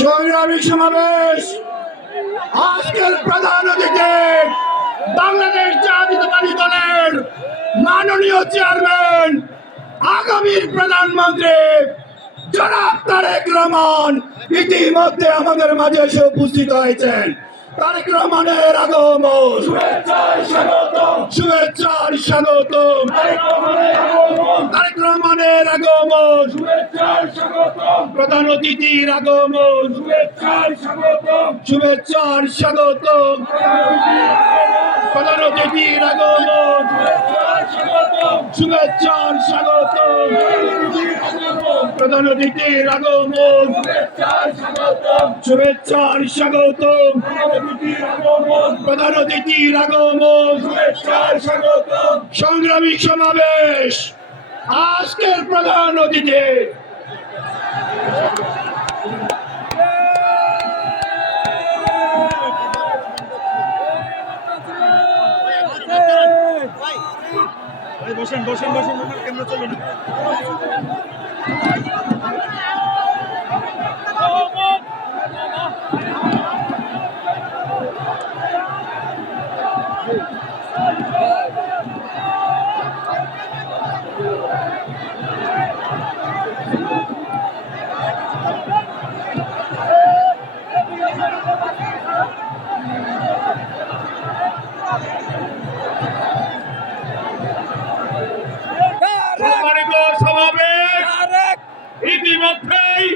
সংগ্রামী সমাবেশ আজকের প্রধান অতিথি বাংলাদেশ জাতীয়তাবাদী দলের মাননীয় চেয়ারম্যান আগামীর প্রধানমন্ত্রী জনাব তারেক রহমান ইতিমধ্যে আমাদের মাঝে এসে উপস্থিত হয়েছেন। তারেক রহমানের আগমন শুভেচ্ছার স্বাগতম। তারেক রহমানের আগমন প্রধান অতিথির আগমন শুভেচ্ছার স্বাগতম। প্রধান অতিথির আগমন শুভেচ্ছার স্বাগতম। প্রধান অতিথির আগমন শুভেচ্ছার স্বাগতম। প্রধান অতিথির আগমন সংগ্রামী সমাবেশ আজকের প্রধান অতিথি বসেন বসেন বসেন কেন্দ্র চলুন। ইতিমধ্যেই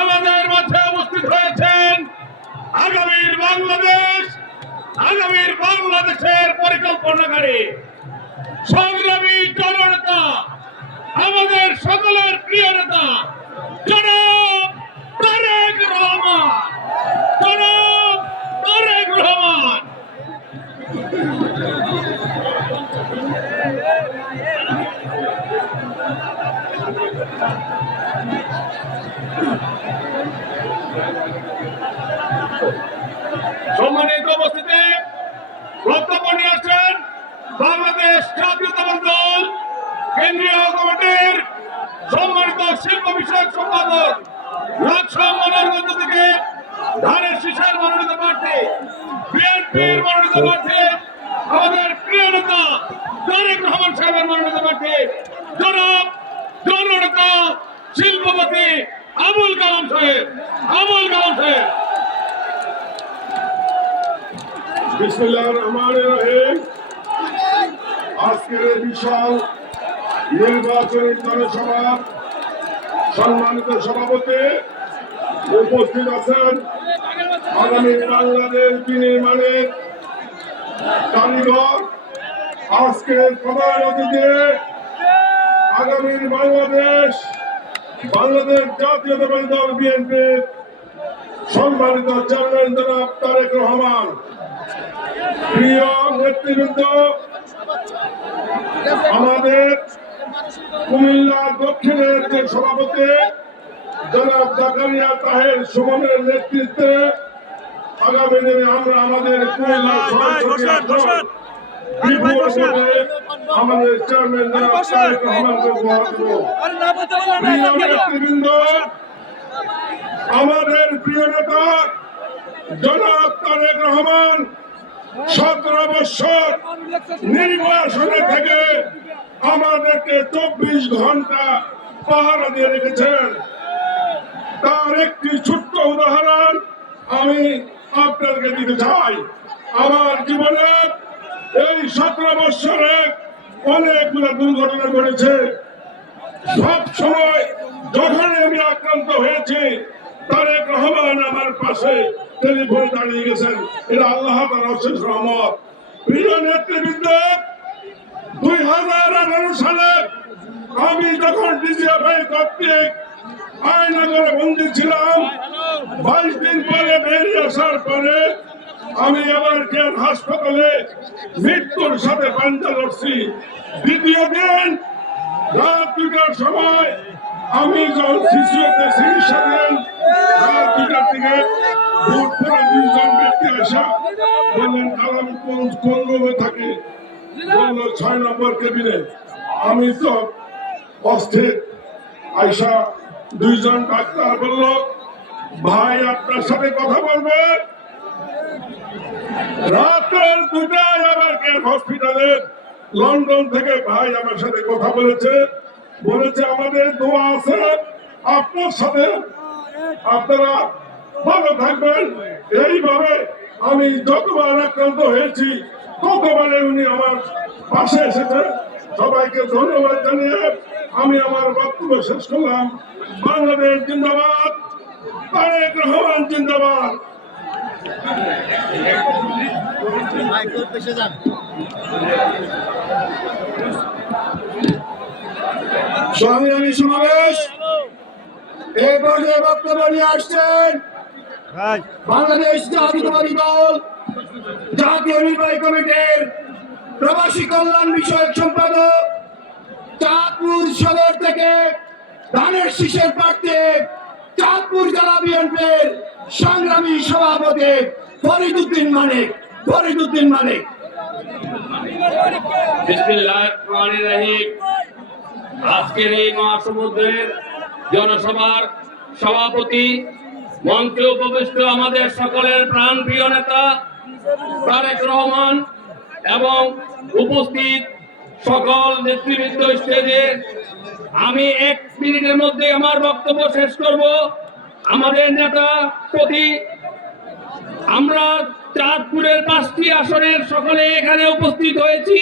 আমাদের মধ্যে উপস্থিত হয়েছেন আগামীর বাংলাদেশের পরিকল্পনাকারী সংগ্রামী জননেতা, আমাদের সকলের প্রিয় নেতা জনাব তারেক রহমান। সম্মানিত উপস্থিতি, বক্তব্য নিয়ে আসছেন বাংলাদেশ জাতীয়তাবাদী দল কেন্দ্রীয় কমিটির সম্মানিত শিল্প বিষয়ক সম্পাদক রাজসম্মানগঞ্জ থেকে ধানের শীষের মনোনীত প্রার্থী, বিএনপির মনোনীত প্রার্থী, আমাদের প্রিয় নেতা তারেক রহমান সাহেবের মনোনীত প্রার্থী জনাব জননেতা শিল্পপতি আবুল কালাম সাহেব। বিসমিল্লাহির রহমানির রহিম। আজকের এই বিশাল নির্বাচনী জনসভা সম্মানিত সভাপতি উপস্থিত আছেন আগামী বাংলাদেশ বিনির্মাণের কারিগর, আজকের প্রধান অতিথি আগামীর বাংলাদেশ জাতীয়তাবাদী দল বিএনপির সম্মানিত চেয়ারম্যান জনাব তারেক রহমান, প্রিয় নেতৃবৃন্দ, আমাদের কুমিল্লা দক্ষিণের যে সভাপতি জনাব জাকারিয়া তাহের সুমনের নেতৃত্বে আগামী দিনে আমরা আমাদের কুমিল্লা আমাদের চেয়ারম্যান জনাব তারেক রহমানকে উপহার দেব। প্রিয় নেতৃবৃন্দ, আমাদের প্রিয় নেতা জনাব তারেক রহমান 17 বছর নির্বাচনে থেকে আমাদেরকে 24 ঘন্টা পাহারা দিয়ে রেখেছেন। তার একটি ছোট্ট উদাহরণ আমি আপনাদেরকে দিতে চাই। আমার জীবনে এই 17 বছরে অনেকগুলো দুর্ঘটনা ঘটেছে। সব সময় যখন আমি আক্রান্ত হয়েছি তারেক রহমান আমার পাশে টেলিফোন দাঁড়িয়ে গেছেন। এটা আল্লাহ তাআলার অশেষ রহমত। প্রিয় নেতৃবৃন্দ, 2011 সালে আমি যখন ডিজিএফআই কর্তৃক আয়নাগরে বন্দী ছিলাম, 22 দিন পরে বেরিয়ে আসার পরে আমি আবার কেন হাসপাতালে মৃত্যুর সাথে পাঞ্জা লড়ছি। দ্বিতীয় দিন রাত 2টার সময় আমি যখন শিশুতে চিকিৎসা দিলেন, রাত 2টার দিকে ভোট পড়া 2জন ব্যক্তি আসা বললেন কালাম কোন রুমে থাকে, বললো 6 নম্বর কেবিনে। আমি তো অস্থির। আইসা 2জন ডাক্তার বলল ভাই আপনার সাথে কথা বলবে। রাতের 2টায় আমার কেয়ার হসপিটালে লন্ডন থেকে ভাই আমার সাথে কথা বলেছে, বলেছে আমাদের দোয়া আছে আপনার সাথে, আপনারা ভালো থাকবেন। এইভাবে আমি যতবার আক্রান্ত হয়েছি ততবারে উনি আমার পাশে এসেছে। সবাইকে ধন্যবাদ জানিয়ে আমি আমার বক্তব্য শেষ করলাম। বাংলাদেশ জিন্দাবাদ, তারেক রহমান জিন্দাবাদ। সংগ্রামী সমাবেশ এই পর্যায়ে বক্তব্য নিয়ে আসছেন বাংলাদেশ জাতীয়তাবাদী দল জাতীয় নির্বাহী কমিটির প্রবাসী কল্যাণ বিষয়ক সম্পাদক, চাঁদপুর সদর থেকে ধানের শীষের প্রার্থী, চাঁদপুর জেলা বিএনপির সংগ্রামী সভাপতি ফরিদউদ্দিন মানিক। বিসমিল্লাহির রহমানির রহিম। আজকের এই মহাসমুদ্রের জনসভার সভাপতি, মঞ্চে উপবিষ্ট আমাদের সকলের প্রাণপ্রিয় নেতা তারেক রহমান এবং উপস্থিত সকল নেতৃবৃন্দ স্টেজে, আমি 1 মিনিটের মধ্যে আমার বক্তব্য শেষ করব। আমাদের নেতা প্রতি আমরা চাঁদপুরের 5টি আসনের সকলে এখানে উপস্থিত হয়েছি।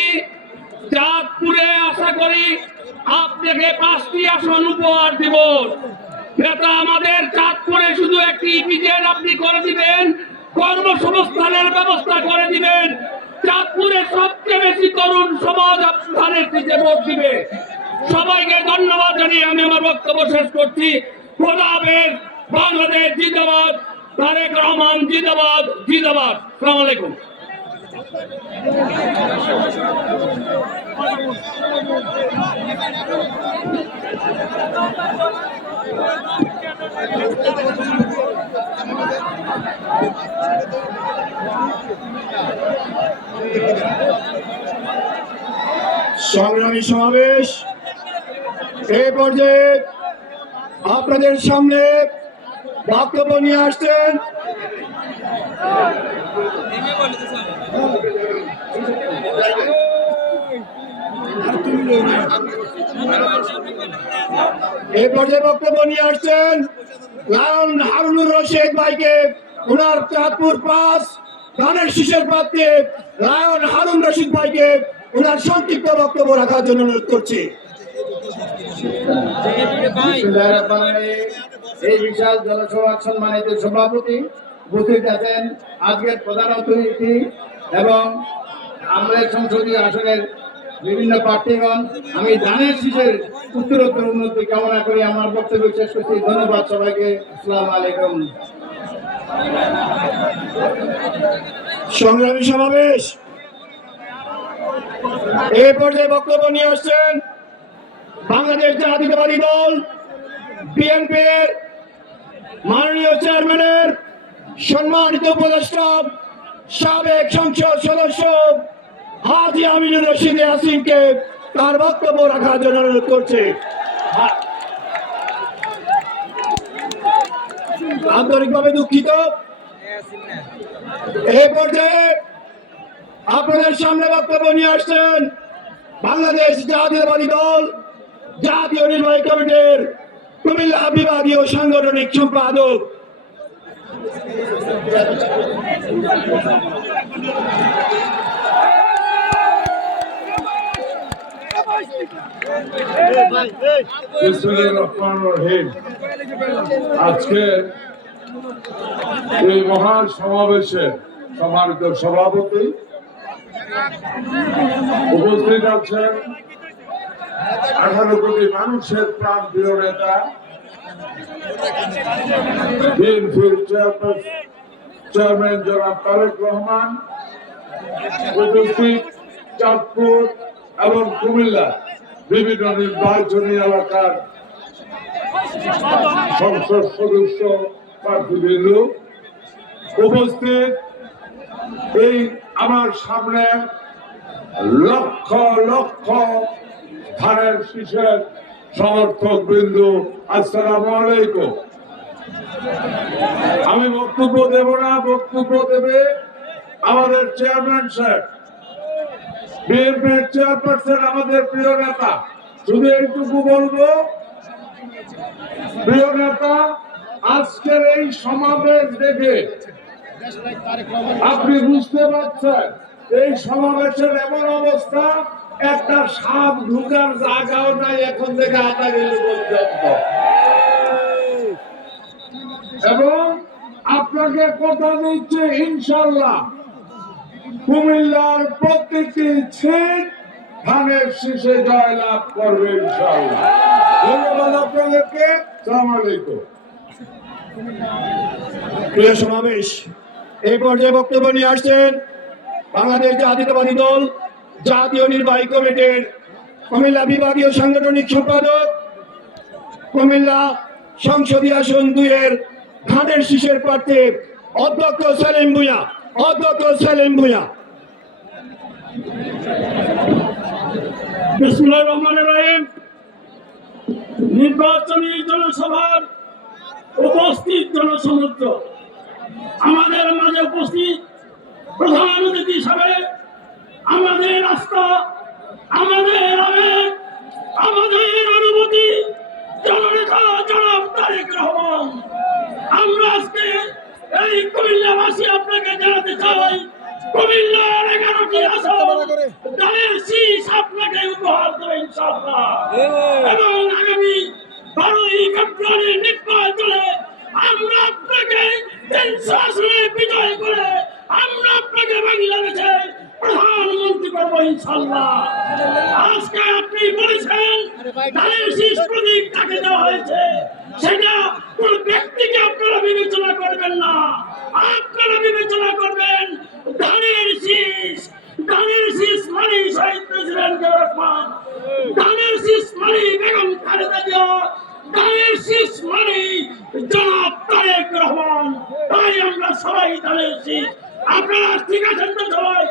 চাঁদপুরে আশা করি আপনাকে 5টি আসন উপহার দিব। নেতা আমাদের চাঁদপুরে শুধু একটি ইপিজেড আপনি করে দিবেন, কর্মসংস্থানের ব্যবস্থা করে দিবেন। চাঁদপুরে সবচেয়ে বেশি তরুণ সমাজ ধানের শীষে ভোট দিবে। সবাইকে ধন্যবাদ জানিয়ে আমি আমার বক্তব্য শেষ করছি। খোদা হাফেজ। বাংলাদেশ জিন্দাবাদ, তারেক রহমান জিন্দাবাদ। আসসালামু আলাইকুম। সংগ্রামী সমাবেশ এই পর্যায়ে আপনাদের সামনে বক্তব্য নিয়ে আসছেন লায়ন হারুনুর রশিদ ভাইকে, উনার চাঁদপুর 5 ধানের শীষের প্রার্থী লায়ন হারুন রশিদ ভাইকে উনার সংক্ষিপ্ত বক্তব্য রাখার জন্য অনুরোধ করছি। এই বিশাল জনসভার সম্মানিত সভাপতি, উপস্থিত আছেন আজকের প্রধান অতিথি এবং আমাদের সংসদীয় আসনের বিভিন্ন প্রার্থীগণ। আমি ধানের শীষের উত্তরোত্তর উন্নতি কামনা করে আমার বক্তব্য শেষ করছি। ধন্যবাদ সবাইকে। আসসালামু আলাইকুম। সংগ্রামী সমাবেশ এই পর্যায়ে বক্তব্য নিয়ে আসছেন বাংলাদেশ জাতীয়তাবাদী দল বিএনপির মাননীয় চেয়ারম্যানের সম্মানিত উপদেষ্টা, সাবেক সংসদ সদস্য হাজী আমিনুর রশিদ ইয়াসিনকে তার বক্তব্য রাখার জন্য অনুরোধ করছে। আন্তরিকভাবে দুঃখিত। এই পর্যায়ে আপনাদের সামনে বক্তব্য নিয়ে আসছেন বাংলাদেশ জাতীয়তাবাদী দল জাতীয় নির্বাহী কমিটির কুমিল্লা বিভাগীয় সাংগঠনিক সম্পাদক আজকে এই মহান সমাবেশে সম্মানিত সভাপতি, উপস্থিত আছেন 18 কোটি মানুষের প্রাণ প্রিয় নেতা বিএনপির চেয়ারম্যান জনাব তারেক রহমান, উপস্থিত চাঁদপুর এবং কুমিল্লা বিভিন্ন নির্বাচনী এলাকার সংসদ সদস্য প্রার্থীবৃন্দ, উপস্থিত এই আমার সামনে লক্ষ লক্ষ ধানের শীষের সমর্থক বৃন্দ, আসসালামু আলাইকুম। আমি বক্তব্য দেব না, বক্তব্য দেবে আমাদের চেয়ারম্যান সাহেব, বিএনপির চেয়ারপারসন, আমাদের প্রিয় নেতা। শুধু এইটুকু বলবো, প্রিয় নেতা, আজকের এই সমাবেশ দেখে আপনি বুঝতে পারছেন এই সমাবেশের এমন অবস্থা, একটা সাপ ঢুকার জায়গাও নাই এখন থেকে আধা গেলে পর্যন্ত। এবং আপনাকে কথা দিচ্ছে ইনশাল্লাহ কুমিল্লার প্রত্যেকটি সিট ধানের শীষে জয়লাভ করবে ইনশাল্লাহ। ধন্যবাদ আপনাদেরকে। আসসালামু আলাইকুম। প্রিয় সমাবেশ, এই পর্যায়ে বক্তব্য নিয়ে আসছেন বাংলাদেশ জাতীয়তাবাদী দল জাতীয় নির্বাহী কমিটির কুমিল্লা বিভাগীয় সাংগঠনিক সম্পাদক, কুমিল্লা সংসদীয় আসন 2-এর ধানের শীষের প্রার্থী অধ্যক্ষ সেলিম ভূঁইয়া। অধ্যক্ষ সেলিম ভূঁইয়া। বিসমিল্লাহির রহমানির রহিম। নির্বাচনী জনসভার উপস্থিত জনসমুদ্র, আমাদের মাঝে উপস্থিত প্রধান অতিথি হিসাবে আমাদের আস্থা, আমাদের আবেগ, আমাদের অনুভূতি জননেতা জনাব তারেক রহমান। আমরা আজকে এই কুমিল্লাবাসী আপনাকে জানাতে চাই, কুমিল্লার 11টি আসন ধানের শীষ আপনাকে উপহার দেবে ইনশাআল্লাহ। এবং আগামী 12ই ফেব্রুয়ারির নির্বাচনে আমরা আপনাকে 300 আসনে বিজয় করে আমরা আপনাকে বাংলাদেশের প্রধানমন্ত্রী করবো ইনশাআল্লাহ। আজকে আপনি বলেছেন ধানের শীষ প্রতীক তাকে দেওয়া হয়েছে, সেটা কোন ব্যক্তিকে আপনারা বিবেচনা করবেন না, আপনারা বিবেচনা করবেন ধানের শীষ। ধানের শীষ মানে শহীদ প্রেসিডেন্ট জিয়াউর রহমান, ধানের শীষ মানে বেগম খালেদা জিয়া, ধানের শীষ মানে জনাব তারেক রহমান। তাই আমরা সবাই ধানের শীষ। আপনারা ঠিক আছেন তো সবাই?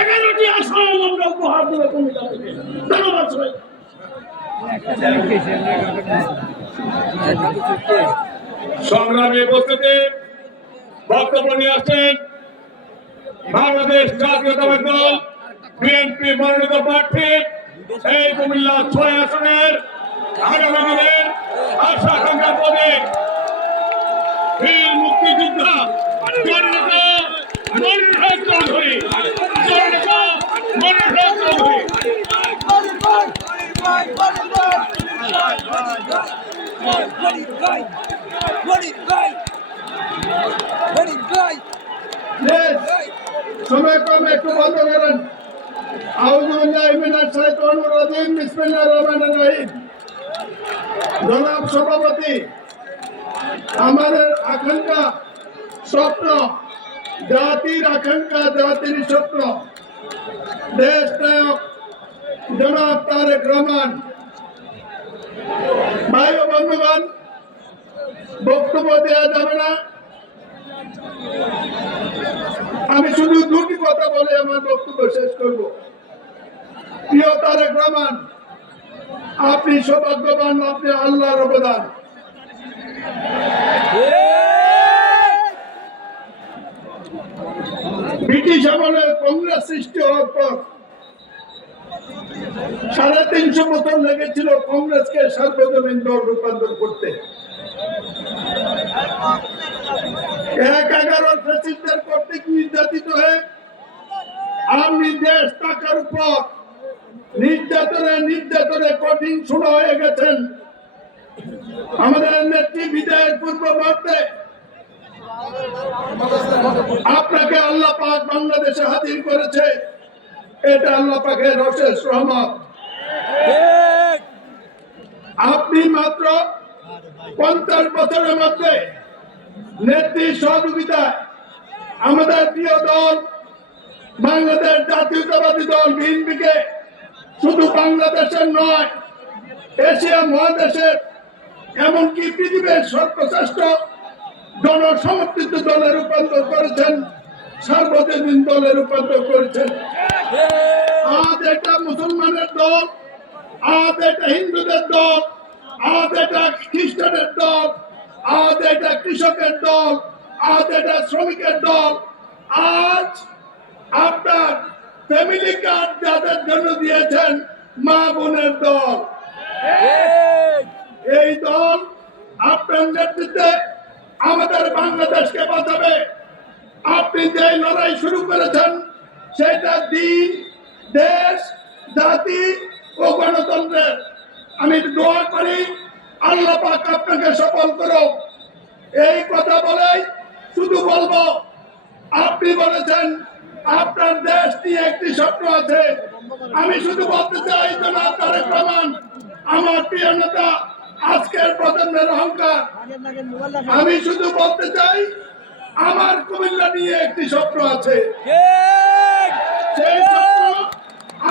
11টি আসন আমরা উপহার দেবো কুমিল্লা থেকে। ধন্যবাদ সবাই। সংগ্রামী উপস্থিতি, বক্তব্য নিয়ে আসছেন বাংলাদেশ জাতীয়তাবাদী দল বিএনপি মনোনীত প্রার্থী, এই কুমিল্লা 6 আসনের আগামী দিনের আশা আকাঙ্ক্ষা প্রতীক, বীর মুক্তিযোদ্ধা জননেতা মনির চৌধুরী। জননেতা মনির চৌধুরী। সময় কম, একটু বন্ধ করেন। আউযুবিল্লাহি মিনাশ শাইতানির রাজিম। বিসমিল্লাহির রহমানির রহিম। জনাব সভাপতি, আমাদের আকাঙ্ক্ষা, স্বপ্ন, জাতির আকাঙ্ক্ষা, জাতির স্বপ্ন, দেশ নায়ক জনাব তারেক রহমান। ভাই ও বন্ধুগণ, বক্তব্য দেওয়া যাবে না, আমি শুধু দুটি কথা বলে আমার বক্তব্য শেষ করব। প্রিয় তারেক রহমান, আপনি সৌভাগ্যবান, আপনি আল্লাহর অবদান। ব্রিটিশ আমলে কংগ্রেস সৃষ্টি হওয়ার পর 350 বছর লেগেছিল কংগ্রেসকে সার্বজনীন দল রূপান্তর করতে। 11 ফ্যাসিস্টদের কর্তৃক নির্যাতিত হয়ে আমি দেশ টাকার উপর নির্যাতনে কঠিন শুরু হয়ে গেছেন। আমাদের নেত্রী বিদায়ের পূর্ব মুহূর্তে আপনাকে আল্লাহ পাক বাংলাদেশে হাজির করেছে, এটা আল্লাহ পাকের অশেষ রহমত। আপনি মাত্র 50 বছরের মধ্যে নেত্রীর সহযোগিতায় আমাদের প্রিয় দল বাংলাদেশ জাতীয়তাবাদী দল বিএনপিকে শুধু বাংলাদেশের নয়, এশিয়া মহাদেশের এমনকি পৃথিবীর সর্বশ্রেষ্ঠ জনসমর্থিত দলে রূপান্তর করেছেন, সার্বজনীন দলে রূপান্তর করেছেন। আজ এটা মুসলমানের দল, আজ এটা হিন্দুদের দল, আজ এটা খ্রিস্টানের দল, আজ এটা কৃষকের দল, আজ এটা শ্রমিকের দল, আজ আপনার ফ্যামিলি কার্ড যাদের জন্য দিয়েছেন মা বোনের দল। এই দল আপনার নেতৃত্বে আমাদের বাংলাদেশকে বাঁচাবে। আপনি যে লড়াই শুরু করেছেন সেটা দিন, দেশ, জাতি ও গণতন্ত্রের। আমি দোয়া করি আল্লাহ পাক আপনাকে সফল করুক। এই কথা বলেই শুধু বলবো, আপনি বলেছেন আপনার দেশ নিয়ে একটি স্বপ্ন আছে। আমি শুধু বলতে চাই জনাব তারেক রহমান আমার প্রিয় নেতা, আজকের প্রজন্মের অহংকার। আমি শুধু বলতে চাই আমার কুমিল্লা নিয়ে একটি স্বপ্ন আছে। সেই স্বপ্ন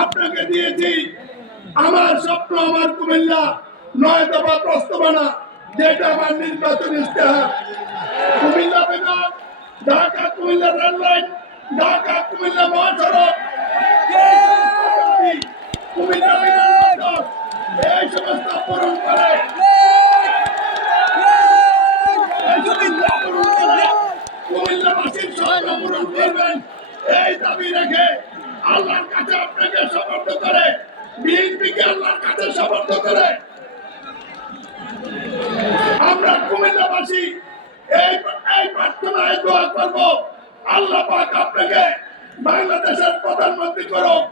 আপনাকে দিয়েছি। আমার স্বপ্ন আমার কুমিল্লা 9 দফা প্রস্তাবনা, যেটা আমার নির্বাচনী ইশতেহার। কুমিল্লা বিভাগ, ঢাকা কুমিল্লা রেল লাইন, ঢাকা কুমিল্লা মহাসড়ক, কুমিল্লা বিমানবন্দর, এই সমস্ত পূরণ করে কুমিল্লাবাসীর স্বপ্ন পূরণ করবেন, এই দাবি রেখে আল্লাহর কাছে আপনাকে সমর্থ করে, বিএনপিকে আল্লাহর কাছে সমর্থ করে আমরা কুমিল্লাবাসী এই প্রার্থনায় দোয়া করব, আল্লাহ পাক আপনাকে বাংলাদেশের প্রধানমন্ত্রী করুক।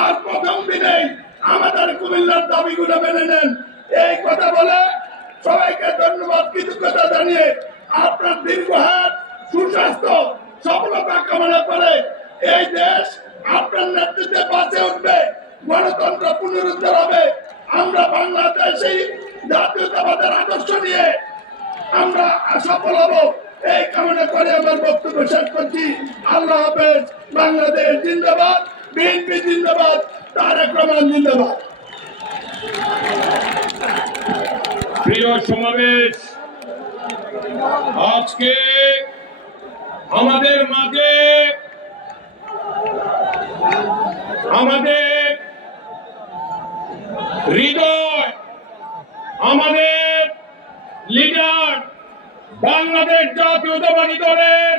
আর প্রথম দিনেই আমাদের কুমিল্লার দাবিগুলো মেনে নেন। এই কথা বলে সবাইকে ধন্যবাদ, কৃতজ্ঞতা জানিয়ে আপনার দীর্ঘহাত, সুস্বাস্থ্য, সফলতা কামনা করে এই দেশ আপনার নেতৃত্বে বাঁচে উঠবে, গণতন্ত্র পুনরুদ্ধার হবে। আমরা বাংলাদেশী জাতীয়তাবাদের আদর্শ নিয়ে আমরা সফল হব, এই কামনা করে আমার বক্তব্য শেষ করছি। আল্লাহ হাফেজ। বাংলাদেশ জিন্দাবাদ, বিএনপি জিন্দাবাদ, তারেক রহমান জিন্দাবাদ। প্রিয় সমাবেশ, আজকে আমাদের মাঝে আমাদের হৃদয়, আমাদের লিডার, বাংলাদেশ জাতীয়তাবাদী দলের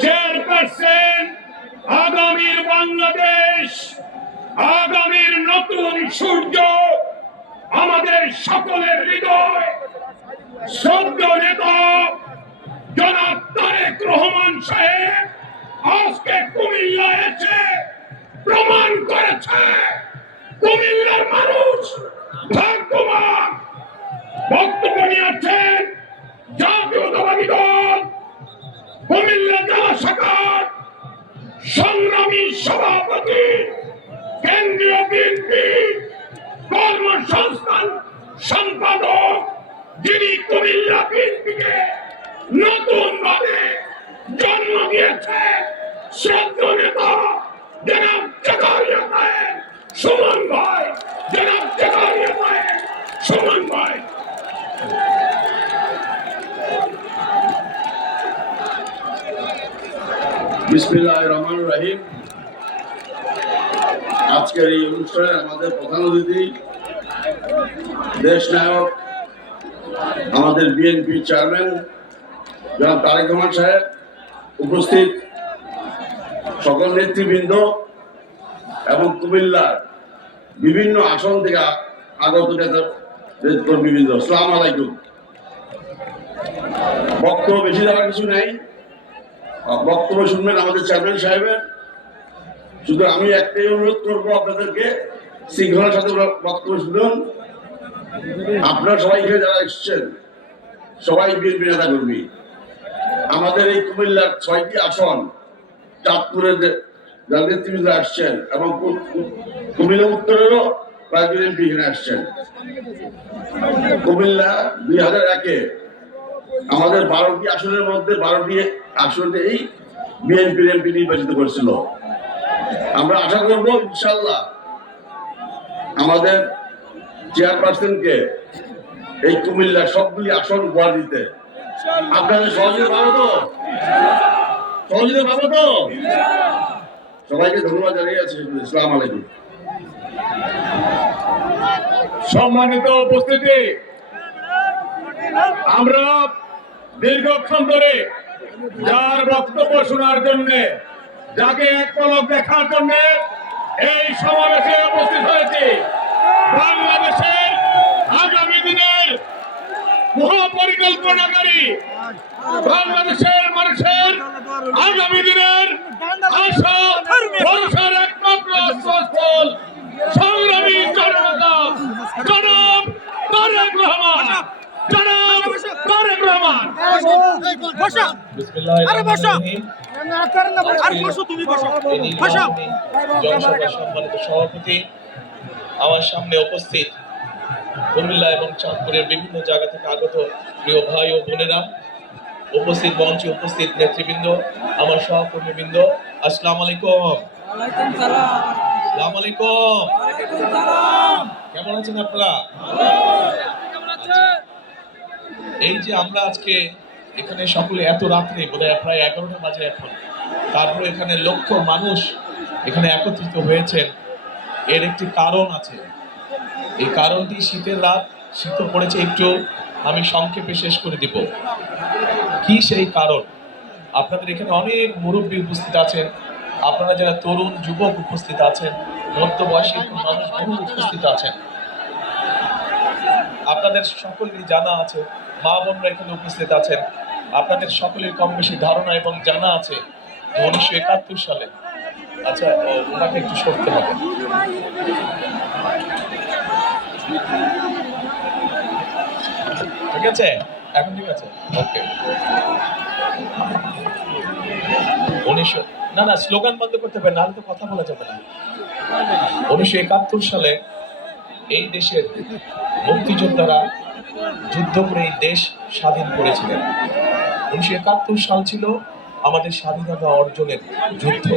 চেয়ারপারসন, আগামীর বাংলাদেশ, আগামীর নতুন সূর্য, আমাদের সকলের হৃদয় শ্রদ্ধেয় নেতা জনাব তারেক রহমান সাহেব আজকে কুমিল্লা এসে প্রমাণ করেছে কুমিল্লার মানুষ ভাগ্যবান। বক্তব্য নিয়েছেন জাতীয়তাবাদী দল কুমিল্লা জেলা শাখার সংগ্রামী সভাপতি, কেন্দ্রীয় বিএনপি কর্মসংস্থান সম্পাদক, যিনি কুমিল্লা বিএনপিকে নতুন ভাবে জন্ম দিয়েছে, শ্রদ্ধেয় নেতা জনাব জাকারিয়া নায়েক সুমন ভাই, জনাব জাকারিয়া নায়েক সুমন ভাই। বিসমিল্লাহির রহমানির রহিম। আজকের এই অনুষ্ঠানে আমাদের প্রধান অতিথি, দেশ নায়ক, আমাদের বিএনপি চেয়ারম্যান জনাব তারেক রহমান সাহেব, উপস্থিত সকল নেতৃবৃন্দ এবং কুমিল্লার বিভিন্ন আসন থেকে আগত নেতৃবৃন্দ, আসসালামু আলাইকুম। বক্তব্য বেশি দেওয়ার কিছু নেই, বক্তব্য শুনবেন আমাদের চেয়ারম্যান সাহেবের। শুধু আমি একটাই অনুরোধ করবো আপনাদেরকে, শৃঙ্খলার সাথে বক্তব্য শুনুন। আপনারা সবাই এখানে যারা এসেছেন সবাই বিএনপি নেতা কর্মী। আমাদের এই কুমিল্লার 6টি আসন, চাঁদপুরের যারা নেতৃবৃন্দ আসছেন এবং কুমিল্লা উত্তরেরও প্রায় বিএনপি এখানে আসছেন। কুমিল্লা 2001-এ আমাদের 12টি আসনের মধ্যে 12টি আসনেই বিএনপি এমপি নির্বাচিত করেছিল। আমরা আশা করব ইনশাল্লাহ আমাদের চেয়ারপারসনকে এই কুমিল্লার সবগুলি আসন উপহার দিতে। আপনাদের সহযোগিতা পাবো তো? সহযোগিতা পাবো তো? সবাইকে ধন্যবাদ জানিয়ে আছি। আসসালামু আলাইকুম। সম্মানিত উপস্থিতি, আমরা দীর্ঘক্ষণ ধরে যার বক্তব্য শোনার জন্য, যাকে এক পলক দেখার জন্য এই সমাবেশে উপস্থিত হয়েছে, বাংলাদেশের আগামী দিনের মহাপরিকল্পনাকারী, বাংলাদেশের মানুষের আগামী দিনের আশা ভরসার একমাত্র আশ্রয়স্থল, সংগ্রামী জনতা জনাব তারেক রহমান, জনাব তারেক রহমান। জনসভার সম্মানিত সভাপতি, আমার সামনে উপস্থিত কুমিল্লা এবং চাঁদপুরের বিভিন্ন জায়গা থেকে আগত প্রিয় ভাই ও বোনেরা, উপস্থিত মঞ্চে উপস্থিত নেতৃবৃন্দ, আমার সহকর্মীবৃন্দ, আসসালামু আলাইকুম। আসসালামু আলাইকুম। কেমন আছেন আপনারা? এই যে আমরা আজকে এখানে সকলে এত রাত্রে, বোধহয় প্রায় 11টা বাজে এখন, তারপরে এখানে লক্ষ মানুষ এখানে একত্রিত হয়েছেন, এর একটি কারণ আছে। এই কারণটি শীতের রাত, শীত পড়েছে একটু, আমি সংক্ষেপে শেষ করে দিব। কি সেই কারণ? আপনাদের এখানে অনেক মুরব্বী উপস্থিত আছেন, আপনারা যারা তরুণ যুবক উপস্থিত আছেন, মধ্যবয়সী মানুষ বহু উপস্থিত আছেন। আপনাদের সকলেরই জানা আছে, মা বোনরা এখানে উপস্থিত আছেন, আপনাদের সকলের কম বেশি ধারণা এবং জানা আছে 1971 সালে, আচ্ছা ওনাকে একটু সরতে হবে, ঠিক আছে? এখন ঠিক আছে, ওকে। 1900 না স্লোগান বন্ধ করতে হবে, নাহলে তো কথা বলা যাবে না। 1971 সালে এই দেশের মুক্তিযোদ্ধারা যুদ্ধ করে এই দেশ স্বাধীন করেছিলেন। 1971 সাল ছিল আমাদের স্বাধীনতা অর্জনের যুদ্ধ।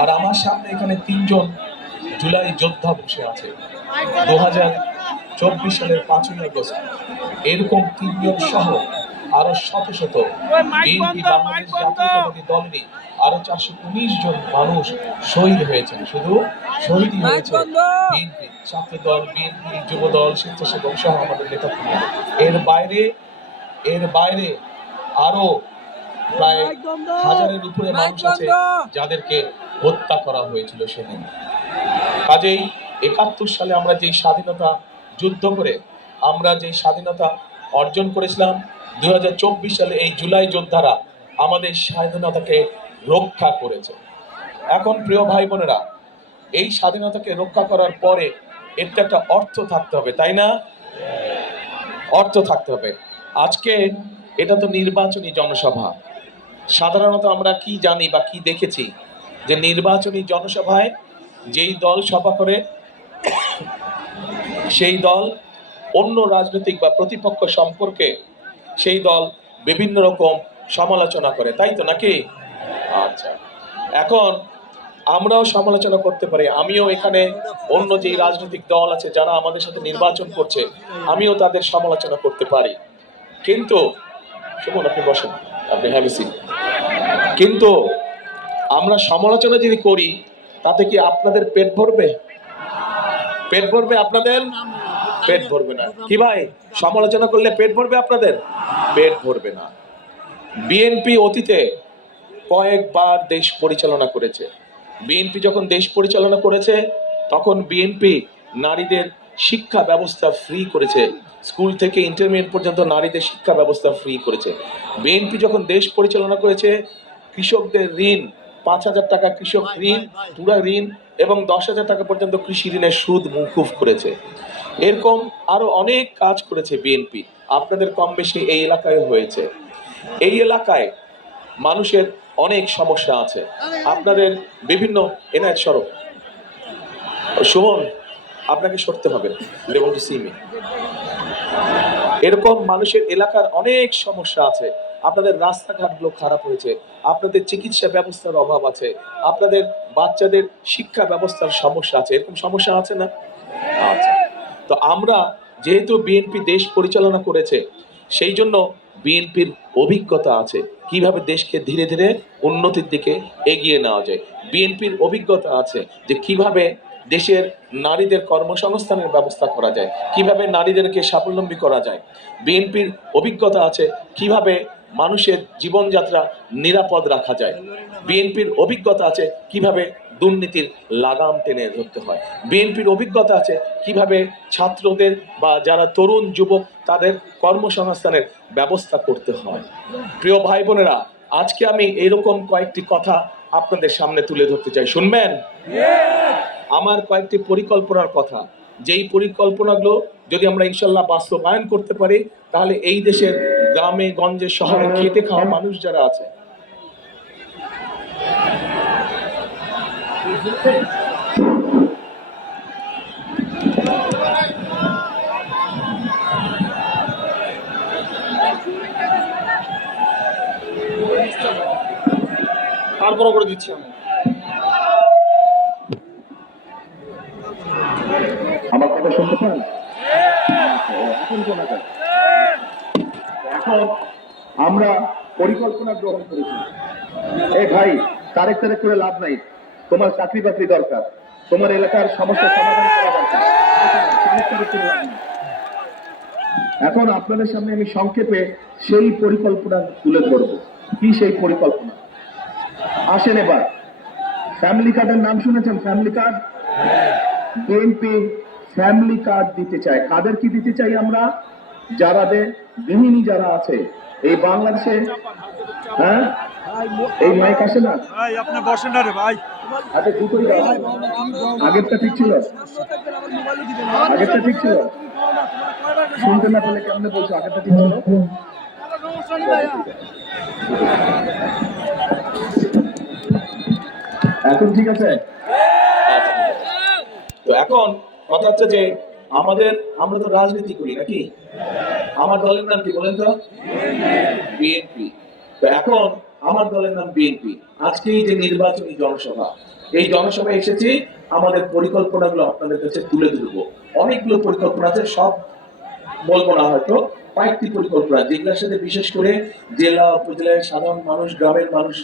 আর আমার সামনে এখানে 3 জন জুলাই যোদ্ধা বসে আছে। 2024 সালের 5ই আগস্ট এরকম 3 জন সহ আরো শত শত বিএনপি বাংলাদেশ জাতীয়তাবাদী দলেরই আরো 419 জন মানুষ শহীদ হয়েছেন। শুধু শহীদই হয়েছে বিএনপি, ছাত্র দল, বিএনপি, যুব দল, স্বেচ্ছাসেবক সহ আমাদের নেতাকর্মীরা। এর বাইরে আরো প্রায় 1000-এর উপরে মানুষ আছে যাদেরকে হত্যা করা হয়েছিল সেদিন। কাজেই 71 সালে আমরা যে স্বাধীনতা যুদ্ধ করে আমরা যে স্বাধীনতা অর্জন করেছিলাম, 2024 সালে এই জুলাই যোদ্ধারা আমাদের স্বাধীনতাকে রক্ষা করেছে। এখন প্রিয় ভাই বোনেরা, এই স্বাধীনতাকে রক্ষা করার পরে এর তো একটা অর্থ থাকতে হবে, তাই না? অর্থ থাকতে হবে। আজকে এটা তো নির্বাচনী জনসভা। সাধারণত আমরা কি জানি বা কি দেখেছি যে নির্বাচনী জনসভায় যেই দল সভা করে সেই দল অন্য রাজনৈতিক বা প্রতিপক্ষ সম্পর্কে সেই দল বিভিন্ন রকম সমালোচনা করে, তাই তো নাকি? আচ্ছা, এখন আমরাও সমালোচনা করতে পারি। আমিও এখানে অন্য যেই রাজনৈতিক দল আছে যারা আমাদের সাথে নির্বাচন করছে, আমিও তাদের সমালোচনা করতে পারি। কিন্তু শুনুন, আপনি বসেন, আপনি হ্যাভ এ সিট। কিন্তু আমরা সমালোচনা যদি করি তাতে কি আপনাদের পেট ভরবে? পেট ভরবে আপনাদের? পেট ভরবে না। কি ভাই, সমালোচনা করলে পেট ভরবে আপনাদের? পেট ভরবে না। বিএনপি অতীতে কয়েকবার দেশ পরিচালনা করেছে। বিএনপি যখন দেশ পরিচালনা করেছে তখন বিএনপি নারীদের শিক্ষা ব্যবস্থা ফ্রি করেছে, স্কুল থেকে ইন্টারমিডিয়েট পর্যন্ত নারীদের শিক্ষা ব্যবস্থা ফ্রি করেছে। বিএনপি যখন দেশ পরিচালনা করেছে কৃষকদের ঋণ, 5,000 টাকা কৃষক ঋণ, পুরা ঋণ এবং 10,000 টাকা পর্যন্ত কৃষি ঋণের সুদ মওকুফ করেছে। এরকম আরো অনেক কাজ করেছে বিএনপি। আপনাদের কম বেশি এই এলাকায় হয়েছে। এই এলাকায় মানুষের অনেক সমস্যা আছে। আপনাদের বিভিন্ন এনায়েত সড়ক, সুমন আপনাকে সরতে হবে, এরকম মানুষের এলাকার অনেক সমস্যা আছে। আপনাদের রাস্তাঘাটগুলো খারাপ হয়েছে, আপনাদের চিকিৎসা ব্যবস্থার অভাব আছে, আপনাদের বাচ্চাদের শিক্ষা ব্যবস্থার সমস্যা আছে। এরকম সমস্যা আছে না? আচ্ছা, তো আমরা যেহেতু বিএনপি দেশ পরিচালনা করেছে সেই জন্য বিএনপির অভিজ্ঞতা আছে কিভাবে দেশকে ধীরে ধীরে উন্নতির দিকে এগিয়ে নেওয়া যায়। বিএনপির অভিজ্ঞতা আছে যে কিভাবে দেশের নারীদের কর্মসংস্থানের ব্যবস্থা করা যায়, কিভাবে নারীদেরকে স্বাবলম্বী করা যায়। বিএনপির অভিজ্ঞতা আছে কিভাবে মানুষের জীবনযাত্রা নিরাপদ রাখা যায়। বিএনপির অভিজ্ঞতা আছে কিভাবে দুর্নীতির লাগাম টেনে ধরতে হয়। বিএনপির অভিজ্ঞতা আছে কিভাবে ছাত্রদের বা যারা তরুণ যুবক তাদের কর্মসংস্থানের ব্যবস্থা করতে হয়। প্রিয় ভাই বোনেরা, আজকে আমি এরকম কয়েকটি কথা আপনাদের সামনে তুলে ধরতে চাই, শুনবেন? আমার কয়েকটি পরিকল্পনার কথা, যেই পরিকল্পনাগুলো যদি আমরা ইনশাল্লাহ বাস্তবায়ন করতে পারি, তাহলে এই দেশের গ্রামে গঞ্জে শহরে খেটে খাওয়া মানুষ যারা আছে তারপর করে দিচ্ছি আমি। আমার কথা শুনতে পান? এখন আমরা পরিকল্পনা গ্রহণ করেছি। এই ভাই, তারেক তারেক করে লাভ নাই, তোমার চাকরি বাকরি দরকার, তোমার এলাকার সমস্যা সমাধান করা দরকার। তারেক তারেক করে লাভ নাই। এখন আপনাদের সামনে আমি সংক্ষেপে সেই পরিকল্পনা তুলে ধরবো। কি সেই পরিকল্পনা? আসেন এবার, ফ্যামিলি কার্ডের নাম শুনেছেন? Family card, BNP family card দিতে চায়। কাদের কি দিতে চাই আমরা? যারাদের গৃহিণী যারা আছে এই বাংলাদেশে, হ্যাঁ এই মাইক আসে না, ভাই আপনি বসেন না রে ভাই। আচ্ছা দুটোই দাও। আগেরটা ঠিক ছিল, আগেরটা ঠিক ছিল, শুনতে না পেলে কেমনে বলছো আগেরটা ঠিক ছিল? এখন ঠিক আছে? তো এখন কথা হচ্ছে যে আমরা তো রাজনীতি করি নাকি? আমার দলের নাম কি বলেন তো? বিএনপি। তো এখন আমার দলের নাম বিএনপি। আজকে এই যে নির্বাচনী জনসভা, এই জনসভায় এসেছি আমাদের পরিকল্পনাগুলো আপনাদের কাছে তুলে ধরবো। অনেকগুলো পরিকল্পনা আছে, সব বলবো না, হয়তো কয়েকটি পরিকল্পনা যেগুলোর সাথে বিশেষ করে জেলা উপজেলার সাধারণ মানুষ, গ্রামের মানুষ,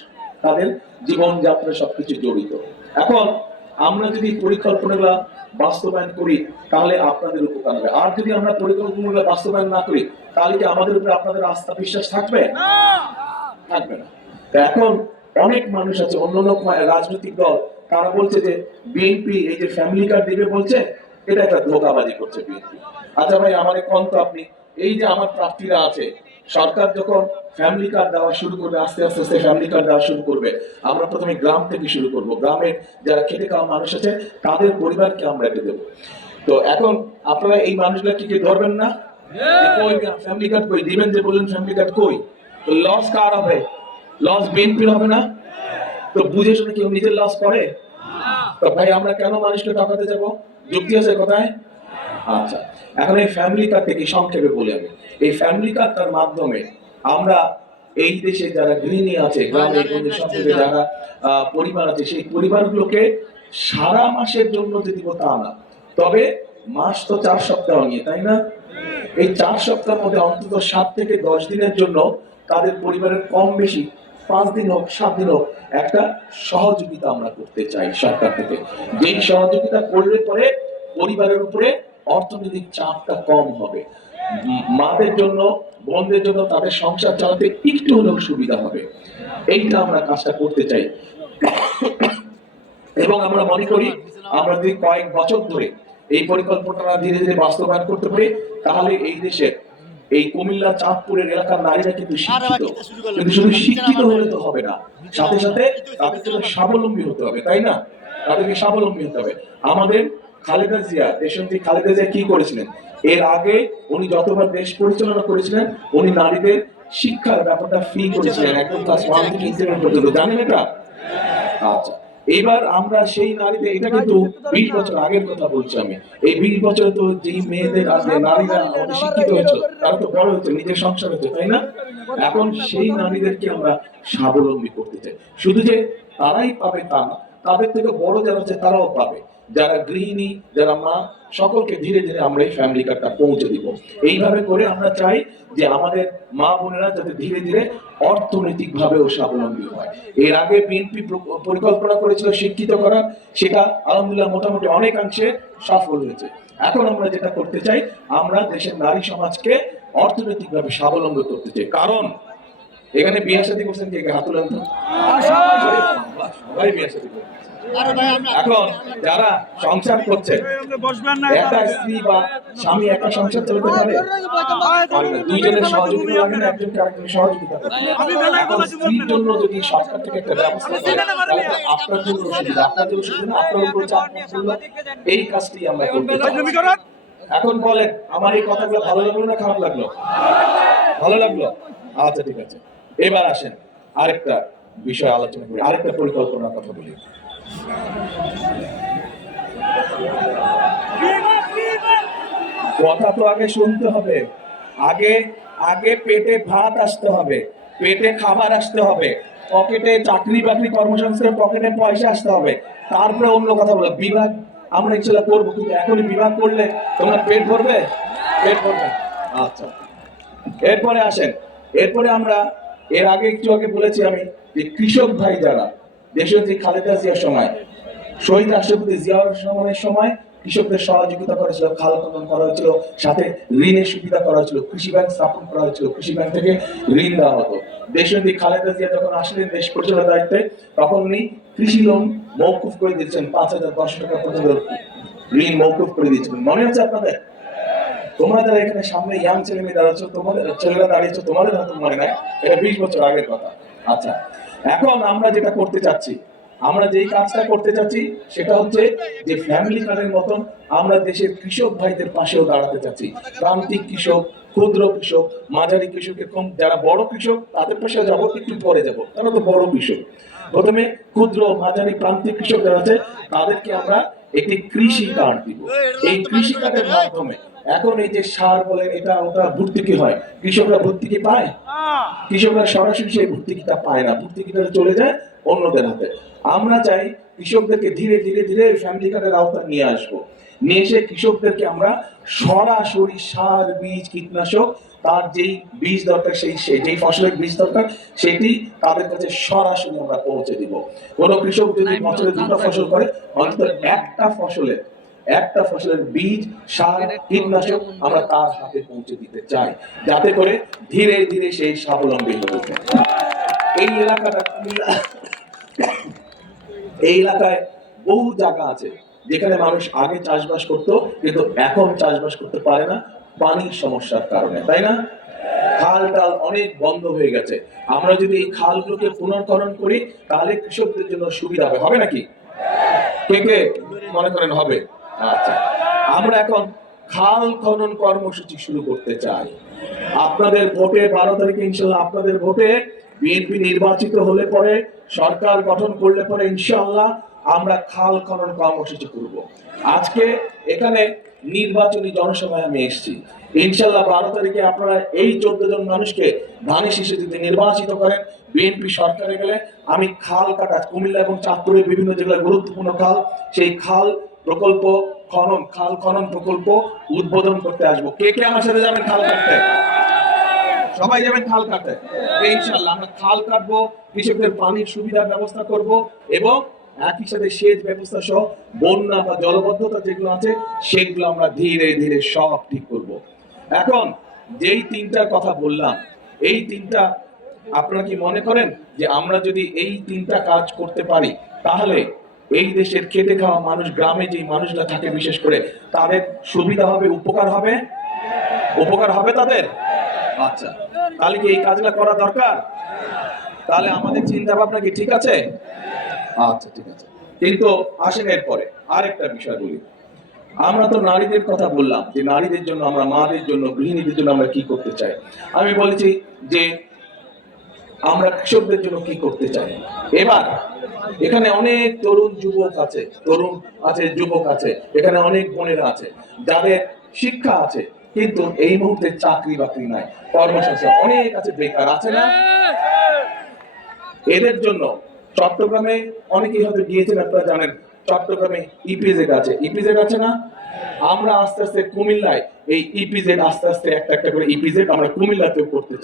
তাদের জীবনযাত্রা সবকিছু জড়িত। এখন আমরা যদি পরিকল্পনাগুলো বাস্তবায়ন করি তাহলে আপনাদের উপকার হবে। আর যদি আমরা পরিকল্পনাগুলো বাস্তবায়ন না করি তাহলে কি আমাদের উপরে আপনাদের আস্থা বিশ্বাস থাকবে? থাকবে না। তো এখন অনেক মানুষ আছে, অন্যান্য রাজনৈতিক দল, তারা বলছে যে বিএনপি এই যে ফ্যামিলি কার্ড দিবে বলছে, এটা একটা ধোঁকাবাজি করছে বিএনপি। আচ্ছা ভাই, আমার কোন তো আপনি এই যে আমার প্রার্থীরা আছে, সরকার যখন ফ্যামিলি কার্ড দেওয়া শুরু করবে, আস্তে আস্তে আস্তে ফ্যামিলি কার্ড দেওয়া শুরু করবে, আমরা প্রথমে গ্রাম থেকে শুরু করব। গ্রামের যারা খেটে খাওয়া মানুষ আছে তাদের পরিবারকে আমরা এটা দেবো। তো এখন আপনারা এই মানুষগুলা কি ধরবেন না? কই ফ্যামিলি কার্ড কই দিবেন? যে বললেন ফ্যামিলি কার্ড কই, তো লস কার হবে? লস বিএনপির হবে না? তো বুঝে শুনে কেউ নিজের লস করে? তো ভাই আমরা কেন মানুষকে টাকাতে যাব? যুক্তি আছে কোথায়? আচ্ছা, এখন এই ফ্যামিলি কার্ড থেকে সংক্ষেপে বলি আমি। এই ফ্যামিলি কার্ডটার মাধ্যমে আমরা এই দেশে যারা গৃহিণী আছে, গ্রামে গঞ্জে সবথেকে যারা পরিবার আছে, সেই পরিবারগুলোকে সারা মাসের জন্য যে দিব তা না, তবে মাস তো 4 সপ্তাহ নিয়ে, তাই না? এই 4 সপ্তাহের মধ্যে অন্তত 7 থেকে 10 দিনের জন্য তাদের পরিবারের কম বেশি 5 দিন হোক 7 দিন হোক একটা সহযোগিতা আমরা করতে চাই সরকার থেকে। যেই সহযোগিতা করলে পরে পরিবারের উপরে অর্থনৈতিক চাপটা কম হবে, মাদের জন্য, বোনদের জন্য তাদের সংসার চালাতে একটু হলেও সুবিধা হবে। এইটা আমরা কাজটা করতে চাই এবং আমরা মনে করি আমরা যদি কয়েক বছর ধরে এই পরিকল্পনাটা ধীরে ধীরে বাস্তবায়ন করতে পারি তাহলে এই দেশের এই কুমিল্লা চাঁদপুরের এলাকার নারীরা কিন্তু শিক্ষিত, কিন্তু শুধু শিক্ষিত হলে তো হবে না, সাথে সাথে তাদের জন্য স্বাবলম্বী হতে হবে, তাই না? তাদেরকে স্বাবলম্বী হতে হবে। আমাদের খালেদা জিয়া, দেশনেত্রী খালেদা জিয়া কি করেছিলেন? এর আগে উনি যতবার দেশ পরিচালনা করেছিলেন উনি নারীদের শিক্ষার ব্যাপারটা ফ্রি করেছিলেন, একদম ক্লাস 1 থেকে ইন্টারমিডিয়েট পর্যন্ত, জানেন এটা? আচ্ছা, এবার আমরা সেই নারীদের, এটা কিন্তু 20 বছর আগের কথা বলছি আমি, এই 20 বছরে তো যেই মেয়েদের আছে, নারীরা আমাদের শিক্ষিত হয়েছে, তারা তো বড় হচ্ছে, নিজের সংসার হচ্ছে, তাই না? এখন সেই নারীদেরকে আমরা স্বাবলম্বী করতে চাই। শুধু যে তারাই পাবে তা না, তাদের থেকে বড় যারা আছে তারাও পাবে, যারা গৃহিণী, যারা মা, সকলকে ধীরে ধীরে আমরা এই ফ্যামিলি কার্ডটা পৌঁছে দিব। এইভাবে করে আমরা চাই যে আমাদের মা বোনেরা যাতে ধীরে ধীরে অর্থনৈতিক ভাবেও স্বাবলম্বী হয়। এর আগে বিএনপি পরিকল্পনা করেছিল শিক্ষিত করা, সেটা আলহামদুলিল্লাহ মোটামুটি অনেকাংশে সফল হয়েছে। এখন আমরা যেটা করতে চাই, আমরা দেশের নারী সমাজকে অর্থনৈতিকভাবে স্বাবলম্বী করতে চাই। কারণ এখানে বিয়ে শাদী করছেন কে? হাত তুলেন তো। সবাই বিয়ে শাদী করছেন। এখন যারা সংসার করছে, বসবেন না, একটা স্ত্রী বা স্বামী একা সংসার চালাতে পারে? পারে না। দুইজনের সহযোগিতা লাগে না, একজনকে আরেকজনের সহযোগিতা করতে হয়। এখন স্ত্রীর জন্য যদি সরকার থেকে একটা ব্যবস্থা করে, তাহলে তো আপনার জন্য সুবিধা, আপনার জন্য সুবিধা না, আপনার উপর চাপ পড়লো। এই কাজটি আমরা করতে চাই। এখন বলেন, আমার এই কথাগুলো ভালো লাগলো না খারাপ লাগলো? ভালো লাগলো? আচ্ছা, ঠিক আছে। এবার আসেন আরেকটা বিষয় আলোচনা করি, আরেকটা পরিকল্পনার কথা বলি। কথা তো আগে শুনতে হবে। আগে আগে পেটে ভাত আসতে হবে, পেটে খাবার আসতে হবে, পকেটে চাকরি বাকরি কর্মসংস্থান, পকেটে পয়সা আসতে হবে, তারপরে অন্য কথা বলো। বিভাগ আমরা ইনশাল্লাহ করবো, কিন্তু এখনই বিভাগ করলে তোমরা পেট ভরবে? পেট ভরবে। আচ্ছা, এরপরে আসেন। এরপরে আমরা এর আগে একটু আগে বলেছি আমি যে কৃষক ভাই যারা দেশনেত্রী খালেদা জিয়ার সময়, শহীদ রাষ্ট্রপতি জিয়াউর রহমানের সময় কৃষকদের সহযোগিতা করেছিল, খাল খনন করা হয়েছিল, সাথে ঋণের সুবিধা করা হয়েছিল, কৃষি ব্যাংক স্থাপন করা হয়েছিল, কৃষি ব্যাংক থেকে ঋণ দেওয়া হতো। দেশনেত্রী খালেদা জিয়া যখন আসলেন দেশ পরিচালনার দায়িত্বে, তখন উনি কৃষি লোন মওকুফ করে দিয়েছেন, 5,010 টাকা পর্যন্ত ঋণ মওকুফ করে দিয়েছিলেন। মনে হচ্ছে আপনাদের? তোমরা যারা এখানে সামনে ইয়াং ছেলে মেয়ে দাঁড়াচ্ছ, তোমাদের ছেলেরা দাঁড়িয়েছো, তোমাদের হয়তো মনে নাই, এটা 20 বছর আগের কথা। আচ্ছা, এখন আমরা যেটা করতে চাচ্ছি, আমরা যেই কাজটা করতে চাচ্ছি সেটা হচ্ছে যে ফ্যামিলি কার্ডের মতন আমরা দেশের কৃষক ভাইদের পাশেও দাঁড়াতে চাচ্ছি। প্রান্তিক কৃষক, ক্ষুদ্র কৃষক, মাঝারি কৃষক, এরকম যারা বড় কৃষক তাদের পাশে যাবো, একটু পরে যাবো, তারা তো বড় কৃষক। প্রথমে ক্ষুদ্র, মাঝারি, প্রান্তিক কৃষক যারা আছে তাদেরকে আমরা একটি কৃষি কার্ড দিব। এই কৃষি কার্ডের মাধ্যমে এখন এই যে সার বলেন এটা ওটা ভর্তুকি হয়, কৃষকরা ভর্তুকি পায়? কৃষকরা সরাসরি সেই ভর্তুকিটা পায় না, ভর্তুকিটা চলে যায় অন্যদের হাতে। আমরা চাই কৃষকদেরকে ধীরে ধীরে ধীরে ফ্যামিলি কার্ডের আওতায় নিয়ে আসবো, নিয়ে এসে কৃষকদেরকে আমরা সরাসরি সার, বীজ, কীটনাশক, তার যেই বীজ দরকার, যেই ফসলের বীজ দরকার সেটি তাদের কাছে সরাসরি আমরা পৌঁছে দিব। কোনো কৃষক যদি বছরে 2টা ফসল করে, অন্তত একটা ফসলের বীজ, সার, কীটনাশক আমরা তার হাতে পৌঁছে দিতে চাই, যাতে করে ধীরে ধীরে সেই স্বাবলম্বী হয়ে ওঠে। এই এলাকাটা, এই এলাকায় বহু জায়গা আছে যেখানে মানুষ আগে চাষবাস করত, কিন্তু এখন চাষবাস করতে পারে না পানির সমস্যার কারণে, তাই না? খাল টাল অনেক বন্ধ হয়ে গেছে। আমরা যদি এই খালগুলোকে পুনর্করণ করি তাহলে কৃষকদের জন্য সুবিধা হবে। হবে নাকি? কে কে মনে করেন হবে? আচ্ছা, আমরা এখন খাল খনন কর্মসূচি শুরু করতে চাই। আপনাদের ভোটে 12 তারিখে ইনশাল্লাহ, আপনাদের ভোটে বিএনপি নির্বাচিত হলে পরে, সরকার গঠন করলে পরে ইনশাআল্লাহ আমরা খাল খনন কর্মসূচি করব। আজকে এখানে নির্বাচনী জনসভায় আমি এসেছি, ইনশাআল্লাহ 12 তারিখে আপনারা এই 14 জন মানুষকে ধানের শীষে যদি নির্বাচিত করেন, বিএনপি সরকারে গেলে আমি খাল কাটা, কুমিল্লা এবং চাঁদপুরের বিভিন্ন জেলায় গুরুত্বপূর্ণ খাল, সেই খাল প্রকল্প খাল খনন প্রকল্প উদ্বোধন করতে আসবো। কে কে আমার সাথে যাবেন খাল কাটতে? সবাই যাবেন খাল কাটতে? ইনশাআল্লাহ আমরা খাল কাটবো, কৃষকদের পানির সুবিধার ব্যবস্থা করব, এবং একই সাথে সেচ ব্যবস্থা সহ বন্যা বা জলবদ্ধতা যেগুলো আছে সেগুলো আমরা ধীরে ধীরে সব ঠিক করব। এখন যেই 3টার কথা বললাম, এই 3টা আপনারা কি মনে করেন যে আমরা যদি এই 3টা কাজ করতে পারি তাহলে এই দেশের খেটে খাওয়া মানুষ, গ্রামে যে মানুষরা থাকে বিশেষ করে, তাদের সুবিধা হবে, উপকার হবে? উপকার হবে তাদের? আচ্ছা, তাহলে কি এই কাজগুলো করা দরকার? তাহলে আমাদের চিন্তা ভাবনা কি ঠিক আছে? আচ্ছা, ঠিক আছে। কিন্তু আসেন এরপরে আরেকটা বিষয় বলি। আমরা তো নারীদের কথা বললাম যে নারীদের জন্য, আমরা মাদের জন্য, গৃহিণীদের জন্য আমরা কি করতে চাই। আমি বলেছি যে আমরা কৃষকদের জন্য কি করতে চাই। এবার এখানে অনেক তরুণ যুবক আছে, যুবক আছে, এখানে অনেক বোনেরা আছে যাদের শিক্ষা আছে, কিন্তু এই মুহূর্তে চাকরি বাকরি নাই, কর্মসংস্থান অনেক আছে, বেকার আছে না? এদের জন্য চট্টগ্রামে অনেকেই হয়তো গিয়েছেন, আপনারা জানেন চট্টগ্রামে ইপিজেড আছে, ইপিজেড আছে না? আমরা আস্তে আস্তে কুমিল্লায় এই ইপিজেড আস্তে আস্তে একটা একটা করে ইপিজেড আমরা কুমিল্লাতেও করতে চাই।